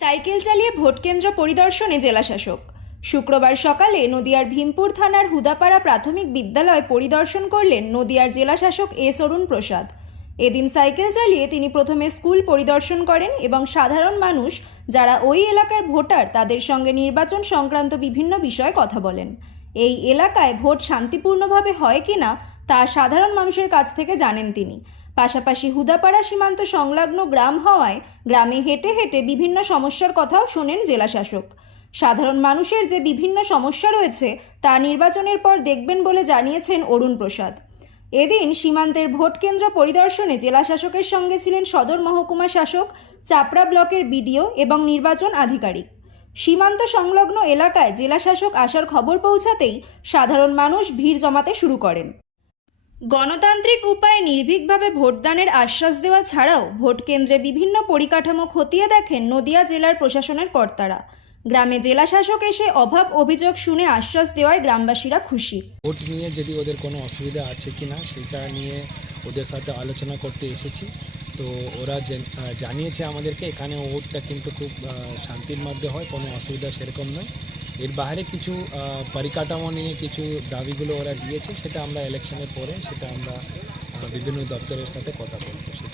Cycle চালিয়ে ভোটকেন্দ্র পরিদর্শনে জেলাশাসক। শুক্রবার সকালে নদিয়ার ভীমপুর থানার হুদাপাড়া প্রাথমিক বিদ্যালয় পরিদর্শন করলেন নদিয়ার জেলাশাসক এস অরুণ প্রসাদ। এদিন সাইকেল চালিয়ে তিনি প্রথমে স্কুল পরিদর্শন করেন এবং সাধারণ মানুষ যারা ওই এলাকার ভোটার তাদের সঙ্গে নির্বাচন সংক্রান্ত বিভিন্ন বিষয়ে কথা বলেন। এই এলাকায় ভোট শান্তিপূর্ণভাবে হয় কিনা তা সাধারণ মানুষের কাছ থেকে জানেন তিনি। পাশাপাশি হুদাপাড়া সীমান্ত সংলগ্ন গ্রাম হওয়ায় গ্রামে হেঁটে হেঁটে বিভিন্ন সমস্যার কথাও শোনেন জেলাশাসক। সাধারণ মানুষের যে বিভিন্ন সমস্যা রয়েছে, তা নির্বাচনের পর দেখবেন বলে জানিয়েছেন অরুণ প্রসাদ। এদিন সীমান্তের ভোট কেন্দ্র পরিদর্শনে জেলা শাসকের সঙ্গে ছিলেন সদর মহকুমা শাসক, চাপড়া ব্লকের বিডিও এবং নির্বাচন আধিকারিক। সীমান্ত সংলগ্ন এলাকায় জেলা শাসক আসার খবর পৌঁছাতেই সাধারণ মানুষ ভিড় জমাতে শুরু করেন। গণতান্ত্রিক উপায়ে নির্ভীকভাবে ভোটদানের আশ্বাস দেওয়া ছাড়াও ভোট কেন্দ্রে বিভিন্ন পরিকাঠামো খতিয়ে দেখেন নদিয়া জেলার প্রশাসনের কর্তারা। গ্রামে জেলা শাসক এসে অভাব অভিযোগ শুনে আশ্বাস দেওয়ায় গ্রামবাসীরা খুশি। ভোট নিয়ে যদি ওদের কোনো অসুবিধা আছে কি না সেটা নিয়ে ওদের সাথে আলোচনা করতে এসেছি। তো ওরা জেন- জানিয়েছে আমাদেরকে, এখানে ভোটটা কিন্তু খুব শান্তির মধ্যে হয়, কোনো অসুবিধা সেরকম নয়। এর বাইরে কিছু পরিকাঠামো নিয়ে কিছু দাবিগুলো ওরা দিয়েছে, সেটা আমরা ইলেকশনের পরে, সেটা আমরা বিভিন্ন দপ্তরের সাথে কথা বলব।